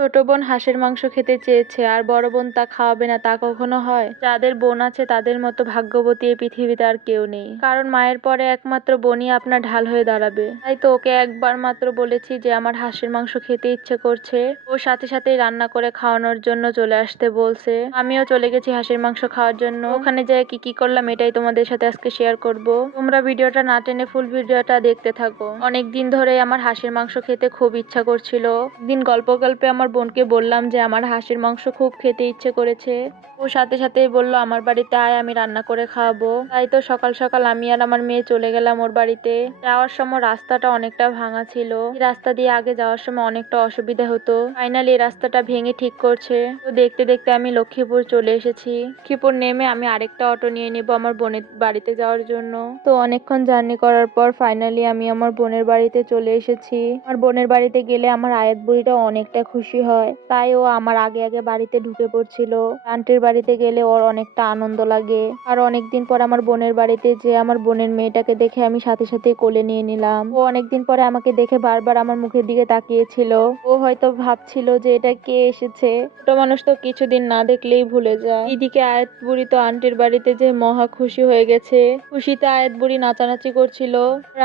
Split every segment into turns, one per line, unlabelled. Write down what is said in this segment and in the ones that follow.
ছোট বোন হাঁসের মাংস খেতে চেয়েছে, আর বড় বোন তা খাওয়াবে না, তা কখনো হয়? যাদের বোন আছে তাদের মতো ভাগ্যবতী এই পৃথিবীতে আর কেউ নেই। কারণ মায়ের পরে একমাত্র বোনই আপনার ঢাল হয়ে দাঁড়াবে। তাই তো ওকে একবার মাত্র বলেছি যে আমার হাঁসের মাংস খেতে ইচ্ছে করছে। ও সাথে সাথেই রান্না করে খাওয়ানোর জন্য চলে আসতে বলছে। আমিও চলে গেছি হাঁসের মাংস খাওয়ার জন্য। ওখানে যেয়ে কি কি করলাম এটাই তোমাদের সাথে আজকে শেয়ার করব। তোমরা ভিডিওটা না টেনে ফুল ভিডিওটা দেখতে থাকো। অনেক দিন ধরে আমার হাঁসের মাংস খেতে খুব ইচ্ছা করছিল। দিন গল্প গল্পে আমার বোনকে বললাম যে আমার হাঁসের মাংস খুব খেতে ইচ্ছে করেছে। ও সাথে সাথেই বলল, আমার বাড়িতে আয়, আমি রান্না করে খাওয়াবো। তাই তো সকাল সকাল আমি আর আমার মেয়ে চলে গেলাম ওর বাড়িতে। যাওয়ার সময় রাস্তাটা অনেকটা ভাঙা ছিল। রাস্তা দিয়ে আগে যাওয়ার সময় অনেকটা অসুবিধা হতো। ফাইনালি রাস্তাটা ভেঙে ঠিক করছে। তো দেখতে দেখতে আমি লক্ষ্মীপুর চলে এসেছি। লক্ষ্মীপুর নেমে আমি আরেকটা অটো নিয়ে নেব আমার বোনের বাড়িতে যাওয়ার জন্য। তো অনেকক্ষণ জার্নি করার পর ফাইনালি আমি আমার বোনের বাড়িতে চলে এসেছি। আমার বোনের বাড়িতে গেলে আমার আয়াত বুড়িটা অনেকটা খুশি হয়, তাই ও আমার আগে আগে বাড়িতে ঢুকে পড়ছিল। আন্টির বাড়িতে গেলে ওর অনেকটা আনন্দ লাগে। আর অনেকদিন পর আমার বোনের বাড়িতে যে আমার বোনের মেয়েটাকে দেখে আমি সাথে সাথে কোলে নিয়ে নিলাম। ও অনেকদিন পরে আমাকে দেখে বারবার আমার মুখের দিকে তাকিয়েছিল। ও হয়তো ভাবছিল যে এটা কে এসেছে। ছোট মানুষ তো কিছুদিন না দেখলেই ভুলে যায়। এদিকে আয়াত বুড়ি তো আন্টির বাড়িতে যে মহা খুশি হয়ে গেছে। খুশিতে আয়াত বুড়ি নাচানাচি করছিল।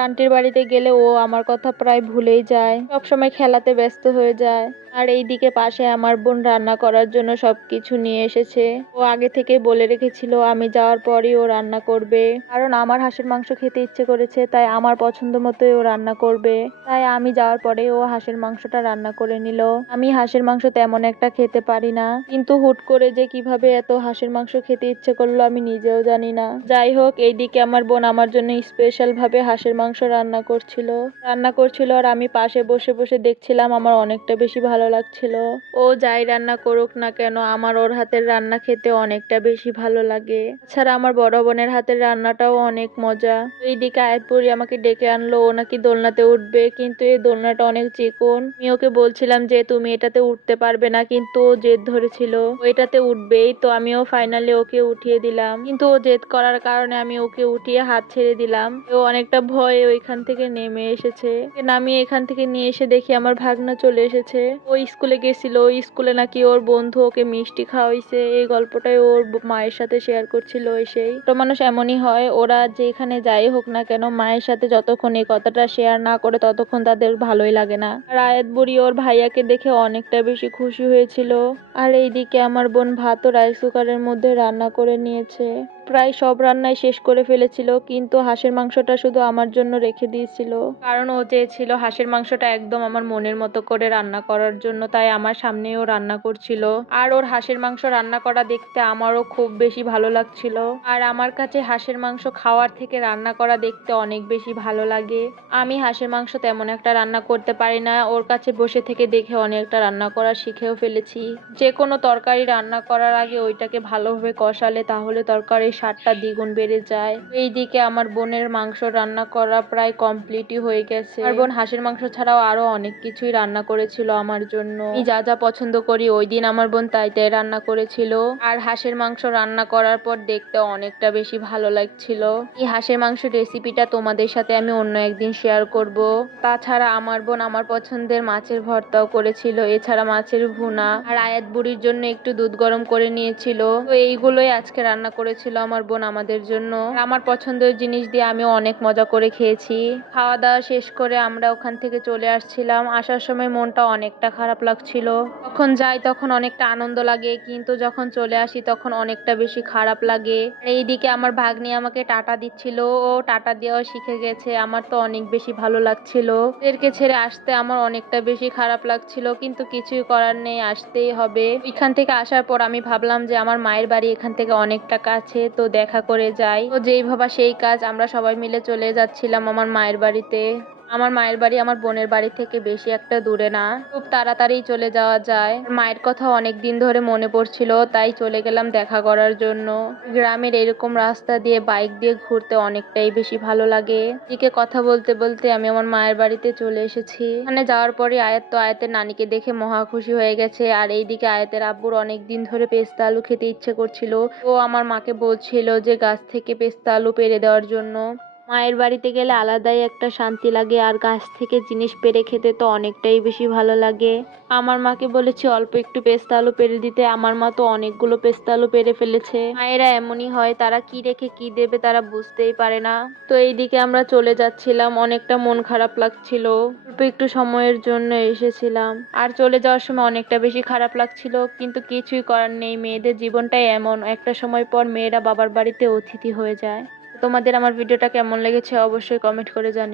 আন্টির বাড়িতে গেলে ও আমার কথা প্রায় ভুলেই যায়। সবসময় খেলাতে ব্যস্ত হয়ে যায়। আর এইদিকে পাশে আমার বোন রান্না করার জন্য সব কিছু নিয়ে এসেছে। ও আগে থেকে বলে রেখেছিল আমি যাওয়ার পরই ও রান্না করবে। কারণ আমার হাঁসের মাংস খেতে ইচ্ছে করেছে, তাই আমার পছন্দ মতোই ও রান্না করবে। তাই আমি যাওয়ার পরে ও হাঁসের মাংসটা রান্না করে নিল। আমি হাঁসের মাংস তেমন একটা খেতে পারি না। কিন্তু হুট করে যে কীভাবে এত হাঁসের মাংস খেতে ইচ্ছে করল আমি নিজেও জানি না। যাই হোক, এইদিকে আমার বোন আমার জন্য স্পেশাল ভাবে হাঁসের মাংস রান্না করছিল। রান্না করছিল আর আমি পাশে বসে বসে দেখছিলাম আমার অনেকটা বেশি ভালো লাগছিল ও যাই রান্না করুক না কেন, আমার ওর হাতের রান্না খেতে অনেকটা বেশি ভালো লাগে। ছাড়া আমার বড় বোনের হাতের রান্নাটাও অনেক মজা। এইদিকে আয়াতপুরি আমাকে ডেকে আনলো, ও নাকি দোলনাতে উঠবে, কিন্তু এই দোলনাটা অনেক চিকন। আমি ওকে বলছিলাম যে, তুমি এটাতে উঠতে পারবে না, কিন্তু ও জেদ ধরেছিল। এটাতে উঠবেই, তো আমিও ফাইনালি ওকে উঠিয়ে দিলাম। কিন্তু ও জেদ করার কারণে আমি ওকে উঠিয়ে হাত ছেড়ে দিলাম। ও অনেকটা ভয়ে ওইখান থেকে নেমে এসেছে। নামিয়ে এখান থেকে নিয়ে এসে দেখি আমার ভাগনা চলে এসেছে। ও স্কুলে গেছিল, ওই স্কুলে নাকি ওর বন্ধু ওকে মিষ্টি খাওয়াইছে। এই গল্পটাই ওর মায়ের সাথে শেয়ার করছিল এসেই তো মানুষ এমনই হয়, ওরা যেখানে যাই হোক না কেন মায়ের সাথে যতক্ষণ এই কথাটা শেয়ার না করে ততক্ষণ তাদের ভালোই লাগে না। আর আয়াত বুড়ি ওর ভাইয়াকে দেখে অনেকটা বেশি খুশি হয়েছিল। আর এইদিকে আমার বোন ভাতও রাইস কুকারের মধ্যে রান্না করে নিয়েছে। প্রায় সব রান্নাই শেষ করে ফেলেছিল, কিন্তু হাঁসের মাংসটা শুধু আমার জন্য রেখে দিয়েছিল। কারণ ও চেয়েছিল হাঁসের মাংসটা একদম আমার মনের মতো করে রান্না করার জন্য, তাই আমার সামনেও রান্না করছিল। আর ওর হাঁসের মাংস রান্না করা দেখতে আমারও খুব বেশি ভালো লাগছিল। আর আমার কাছে হাঁসের মাংস খাওয়ার থেকে রান্না করা দেখতে অনেক বেশি ভালো লাগে। আমি হাঁসের মাংস তেমন একটা রান্না করতে পারি না, ওর কাছে বসে থেকে দেখে অনেকটা রান্না করা শিখেও ফেলেছি। যে কোনো তরকারি রান্না করার আগে ওইটাকে ভালোভাবে কষালে তাহলে তরকারির স্বাদটা দ্বিগুণ বেড়ে যায়। এইদিকে আমার বোনের মাংস রান্না করা প্রায় কমপ্লিটই হয়ে গেছে। আর বোন হাঁসের মাংস ছাড়াও আরও অনেক কিছুই রান্না করেছিল আমার জন্য। আমি যা যা পছন্দ করি ওই দিন আমার বোন তাই তাই রান্না করেছিল। আর হাঁসের মাংস রান্না করার পর দেখতে অনেকটা বেশি ভালো লাগছিল। এই হাঁসের মাংসের রেসিপিটা তোমাদের সাথে আমি অন্য একদিন শেয়ার করব। তাছাড়া আমার বোন আমার পছন্দের মাছের ভর্তাও করেছিল, এছাড়া মাছের ভুনা। আর আয়াত বুড়ির জন্য একটু দুধ গরম করে নিয়েছিল। তো এইগুলোই আজকে রান্না করেছিল আমার বোন আমাদের জন্য। আমার পছন্দের জিনিস দিয়ে আমিও অনেক মজা করে খেয়েছি। খাওয়া দাওয়া শেষ করে আমরা ওখান থেকে চলে আসছিলাম। আসার সময় মনটা অনেকটা খারাপ লাগছিল। যখন যাই তখন অনেকটা আনন্দ লাগে, কিন্তু যখন চলে আসি তখন অনেকটা বেশি খারাপ লাগে। এইদিকে আমার ভাগ্নি আমাকে টাটা দিচ্ছিল। ও টাটা দেওয়া শিখে গেছে। আমার তো অনেক বেশি ভালো লাগছিল। এদেরকে ছেড়ে আসতে আমার অনেকটা বেশি খারাপ লাগছিল, কিন্তু কিছুই করার নেই, আসতেই হবে। এখান থেকে আসার পর আমি ভাবলাম যে আমার মায়ের বাড়ি এখান থেকে অনেকটা কাছে। তো দেখা করে যাই। তো যেই ভাবা সেই কাজ, আমরা সবাই মিলে চলে যাচ্ছিলাম আমার মায়ের বাড়িতে। আমার মায়ের বাড়ি আমার বোনের বাড়ি থেকে বেশি একটা দূরে না। খুব তাড়াতাড়ি চলে যাওয়া যায়। মায়ের কথা অনেক দিন ধরে মনে পড়ছিল, তাই চলে গেলাম দেখা করার জন্য। গ্রামের এরকম রাস্তা দিয়ে, বাইক দিয়ে ঘুরতে অনেকটাই বেশি ভালো লাগে। এদিকে কথা বলতে বলতে আমি আমার মায়ের বাড়িতে চলে এসেছি। মানে যাওয়ার পরে আয়াত তো আয়াতের নানিকে দেখে মহা খুশি হয়ে গেছে। আর এইদিকে আয়াতের আব্বুর অনেক দিন ধরে পেস্তা আলু খেতে ইচ্ছে করছিল। ও আমার মাকে বলছিল যে, গাছ থেকে পেস্তা আলু পেরে দেওয়ার জন্য। মায়ের বাড়িতে গেলে আলাদাই একটা শান্তি লাগে, আর গাছ থেকে জিনিস পেড়ে খেতে তো অনেকটাই বেশি ভালো লাগে। আমার মাকে বলেছি, অল্প একটু পেস্তা আলু পেড়ে দিতে, আমার মা তো অনেকগুলো পেস্তা আলু পেড়ে ফেলেছে। মায়েরা এমনই হয়, তারা কি রেখে কি দেবে তারা বুঝতেই পারে না। তো এইদিকে আমরা চলে যাচ্ছিলাম, অনেকটা মন খারাপ লাগছিল। অল্প একটু সময়ের জন্য এসেছিলাম। আর চলে যাওয়ার সময় অনেকটা বেশি খারাপ লাগছিল, কিন্তু কিছুই করার নেই। মেয়েদের জীবনটাই এমন, একটা সময় পর মেয়েরা বাবার বাড়িতে অতিথি হয়ে যায়। তোমাদের আমার ভিডিওটা কেমন লেগেছে অবশ্যই কমেন্ট করে জানি